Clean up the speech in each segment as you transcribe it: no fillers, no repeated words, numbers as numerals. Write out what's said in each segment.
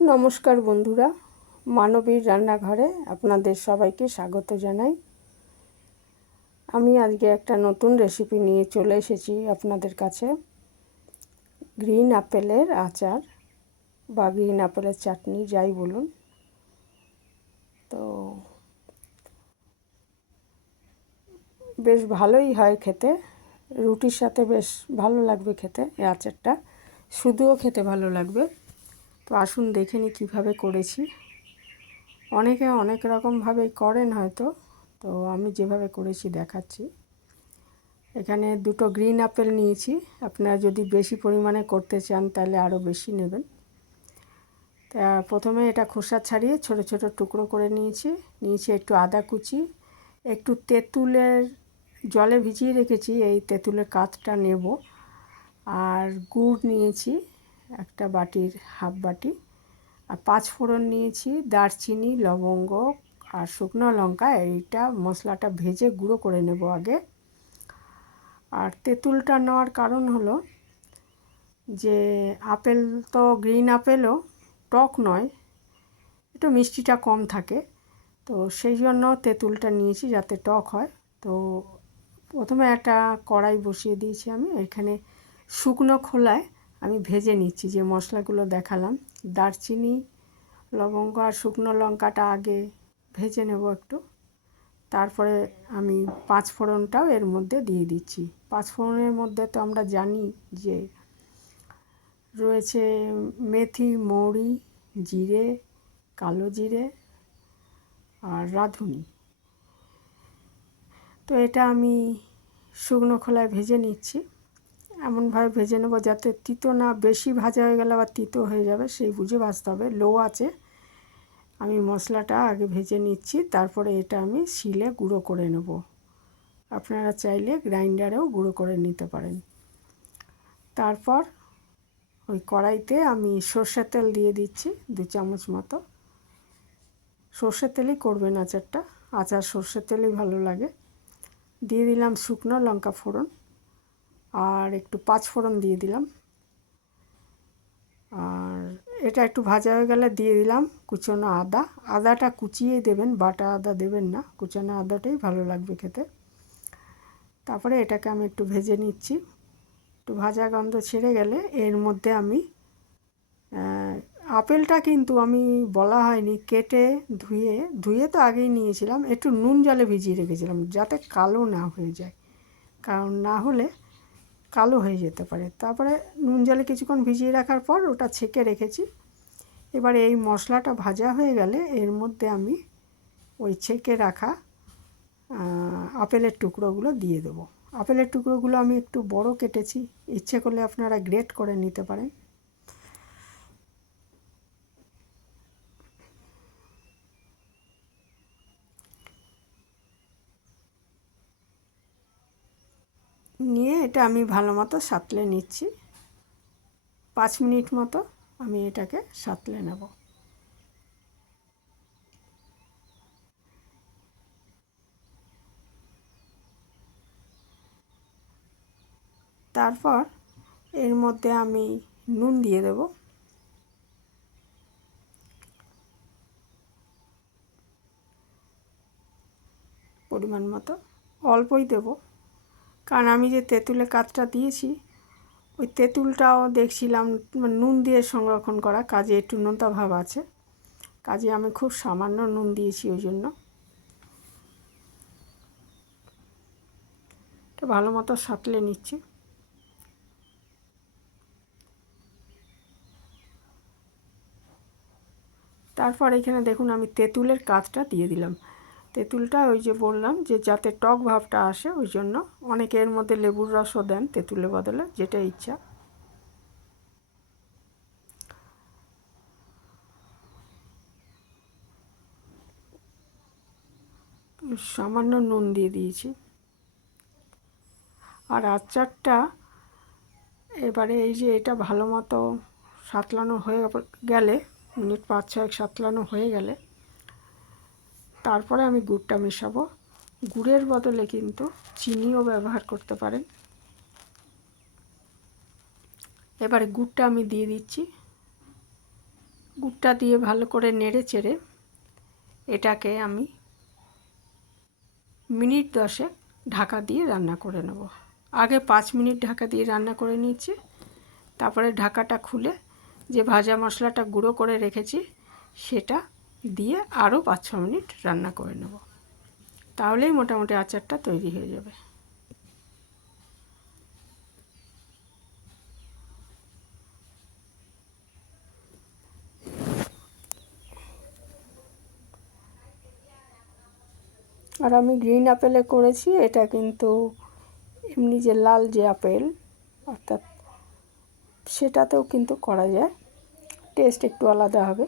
নমস্কার বন্ধুরা, মানবীর রান্নাঘরে আপনাদের সবাইকে স্বাগত জানাই। আমি আজকে একটা নতুন রেসিপি নিয়ে চলে এসেছি আপনাদের কাছে। গ্রিন আপেলের আচার বা গ্রিন আপেলের চাটনি, যাই বলুন। তো বেশ ভালোই হয় খেতে, রুটির সাথে বেশ ভালো লাগবে খেতে। এই আচারটা শুধুও খেতে ভালো লাগবে। তো আসুন দেখে নিই কীভাবে করেছি। অনেকে অনেক রকমভাবেই করেন হয়তো, তো আমি যেভাবে করেছি দেখাচ্ছি। এখানে দুটো গ্রিন আপেল নিয়েছি। আপনারা যদি বেশি পরিমাণে করতে চান তাহলে আরও বেশি নেবেন। তা প্রথমে এটা খোসা ছাড়িয়ে ছোট ছোট টুকরো করে নিয়েছি একটু আদা কুচি, একটু তেঁতুলের জলে ভিজিয়ে রেখেছি, এই তেঁতুলের কাঠটা নেব। আর গুড় নিয়েছি একটা বাটির হাফ বাটি, আর 5 ফোড়ন নিয়েছি, দারচিনি, লবঙ্গ আর শুকনো লঙ্কা। এইটা মশলাটা ভেজে গুঁড়ো করে নেব আগে। আর তেঁতুলটা নেওয়ার কারণ হলো যে আপেল তো গ্রিন আপেলও টক নয়, একটু মিষ্টিটা কম থাকে, তো সেই জন্য তেঁতুলটা নিয়েছি যাতে টক হয়। তো প্রথমে একটা কড়াই বসিয়ে দিয়েছি আমি। এখানে শুকনো খোলায় আমি ভেজে নিচ্ছি যে মশলাগুলো দেখালাম। দারচিনি, লবঙ্গ আর শুকনো লঙ্কাটা আগে ভেজে নেব একটু। তারপরে আমি 5 ফোড়নটাও এর মধ্যে দিয়ে দিচ্ছি। 5 ফোড়নের মধ্যে তো আমরা জানি যে রয়েছে মেথি, মৌরি, জিরে, কালো জিরে আর রাঁধুনি। তো এটা আমি শুকনো খোলায় ভেজে নিচ্ছি। এমনভাবে ভেজে নেব যাতে তিতো না, বেশি ভাজা হয়ে গেলে আবার তিতো হয়ে যাবে, সেই বুঝে ভাজতে হবে। লো আছে আমি মশলাটা আগে ভেজে নিচ্ছি, তারপরে এটা আমি শিলে গুঁড়ো করে নেব। আপনারা চাইলে গ্রাইন্ডারেও গুঁড়ো করে নিতে পারেন। তারপর ওই কড়াইতে আমি সর্ষের তেল দিয়ে দিচ্ছি 2 চামচ মতো। সর্ষের তেলেই করবেন আচারটা, আচার সর্ষের তেলেই ভালো লাগে। দিয়ে দিলাম শুকনো লঙ্কা ফোড়ন, আর একটু 5 ফোড়ন দিয়ে দিলাম। আর এটা একটু ভাজা হয়ে গেলে দিয়ে দিলাম কুচনো আদা। আদাটা কুচিয়ে দেবেন, বাটা আদা দেবেন না, কুচানো আদাটাই ভালো লাগবে খেতে। তারপরে এটাকে আমি একটু ভেজে নিচ্ছি। একটু ভাজা গন্ধ ছেড়ে গেলে এর মধ্যে আমি আপেলটা কিন্তু আমি বলা হয়নি, কেটে ধুয়ে তো আগেই নিয়েছিলাম, একটু নুন জলে ভিজিয়ে রেখেছিলাম যাতে কালো না হয়ে যায়, কারণ না হলে কালো হয়ে যেতে পারে। তারপরে নুন জলে কিছুক্ষণ ভিজিয়ে রাখার পর ওটা ছেঁকে রেখেছি। এবারে এই মশলাটা ভাজা হয়ে গেলে এর মধ্যে আমি ওই ছেঁকে রাখা আপেলের টুকরোগুলো দিয়ে দেবো। আপেলের টুকরোগুলো আমি একটু বড় কেটেছি, ইচ্ছে করলে আপনারা গ্রেট করে নিতে পারেন। নিয়ে এটা আমি ভালো মতো সাঁতলে নিচ্ছি। 5 মিনিট মতো আমি এটাকে সাঁতলে নেব। তারপর এর মধ্যে আমি নুন দিয়ে দেব। পরিমাণ মতো অল্পই দেব, কারণ আমি যে তেঁতুলের কাঠটা দিয়েছি ওই তেঁতুলটাও দেখছিলাম নুন দিয়ে সংরক্ষণ করা, কাজে একটু নোনতা ভাব আছে, কাজে আমি খুব সামান্য নুন দিয়েছি। ওই জন্য এটা ভালো মতো সাঁতলে নিচ্ছি। তারপর এখানে দেখুন আমি তেঁতুলের কাঠটা দিয়ে দিলাম। তেঁতুলটা ওই যে বললাম যে যাতে টক ভাবটা আসে, ওই জন্য অনেকে এর মধ্যে লেবুর রসও দেন তেঁতুলের বদলে, যেটা ইচ্ছা। সামান্য নুন দিয়ে দিয়েছি। আর আচারটা এবারে এই যে এটা ভালো মতো সাঁতলানো হয়ে গেলে, মিনিট 5-6 সাঁতলানো হয়ে গেলে তারপরে আমি গুড়টা মেশাবো। গুড়ের বদলে কিন্তু চিনিও ব্যবহার করতে পারেন। এবারে গুড়টা আমি দিয়ে দিচ্ছি। গুড়টা দিয়ে ভালো করে নেড়ে চেড়ে এটাকে আমি মিনিট 10 ঢাকা দিয়ে রান্না করে নেব। আগে 5 মিনিট ঢাকা দিয়ে রান্না করে নিয়েছি, তারপরে ঢাকাটা খুলে যে ভাজা মশলাটা গুঁড়ো করে রেখেছি সেটা দিয়ে আরও 5-6 মিনিট রান্না করে নেব। তাহলেই মোটামুটি আচারটা তৈরি হয়ে যাবে। আর আমি গ্রিন আপেলে করেছি, এটা কিন্তু এমনি যে লাল যে আপেল অর্থাৎ সেটাতেও কিন্তু করা যায়, টেস্ট একটু আলাদা হবে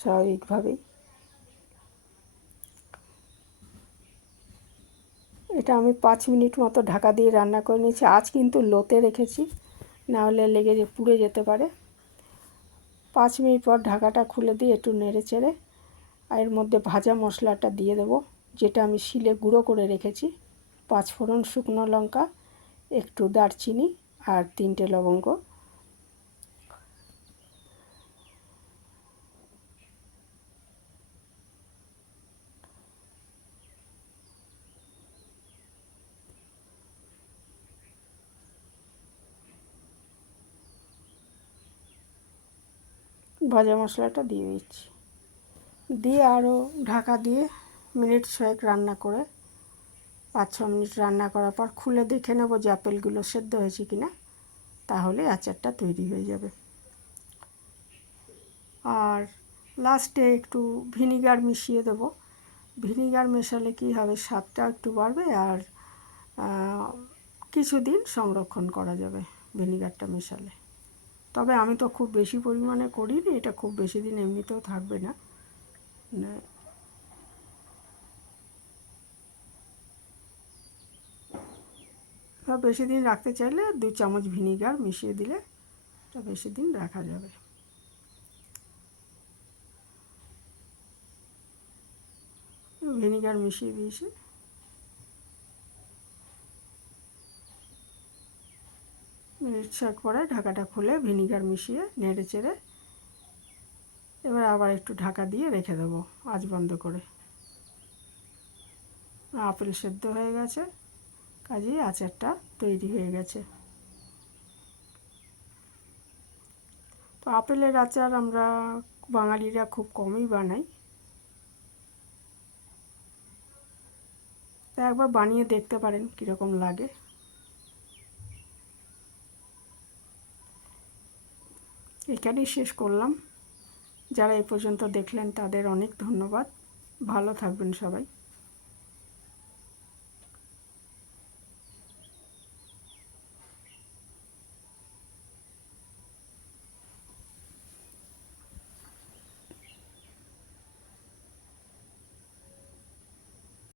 স্বাভাবিকভাবেই। এটা আমি 5 মিনিট মতো ঢাকা দিয়ে রান্না করে নিয়েছি। আজ কিন্তু লোতে রেখেছি, না হলে লেগে পুড়ে যেতে পারে। 5 মিনিট পর ঢাকাটা খুলে দিয়ে একটু নেড়ে চেড়ে এর মধ্যে ভাজা মশলাটা দিয়ে দেবো, যেটা আমি শিলে গুঁড়ো করে রেখেছি। 5 ফোড়ন, শুকনো লঙ্কা, একটু দারচিনি আর 3টে লবঙ্গ। ভাজা মশলাটা দিয়ে দিচ্ছি, দিয়ে আরও ঢাকা দিয়ে মিনিট 6 রান্না করে 5-6 মিনিট রান্না করার পর খুলে দেখে নেব যে আপেলগুলো সেদ্ধ হয়েছে কিনা, তাহলে আচারটা তৈরি হয়ে যাবে। আর লাস্টে একটু ভিনিগার মিশিয়ে দেব। ভিনিগার মেশালে কি হবে, স্বাদটা একটু বাড়বে আর কিছুদিন সংরক্ষণ করা যাবে ভিনিগারটা মেশালে। তবে আমি তো খুব বেশি পরিমাণে করিনি, এটা খুব বেশি দিন এমনিতেও থাকবে না। বেশি দিন রাখতে চাইলে 2 চামচ ভিনিগার মিশিয়ে দিলে এটা বেশি দিন রাখা যাবে। ভিনিগার মিশিয়ে দিয়েছি, মিনিট 6 পরে ঢাকাটা খুলে ভিনিগার মিশিয়ে নেড়ে চেড়ে এবার আবার একটু ঢাকা দিয়ে রেখে দেবো আঁচ বন্ধ করে। আপেল সেদ্ধ হয়ে গেছে, কাজেই আচারটা তৈরি হয়ে গেছে। তো আপেলের আচার আমরা বাঙালিরা খুব কমই বানাই, তা একবার বানিয়ে দেখতে পারেন কীরকম লাগে। এখানেই শেষ করলাম। যারা এ পর্যন্ত দেখলেন তাদের অনেক ধন্যবাদ। ভালো থাকবেন সবাই।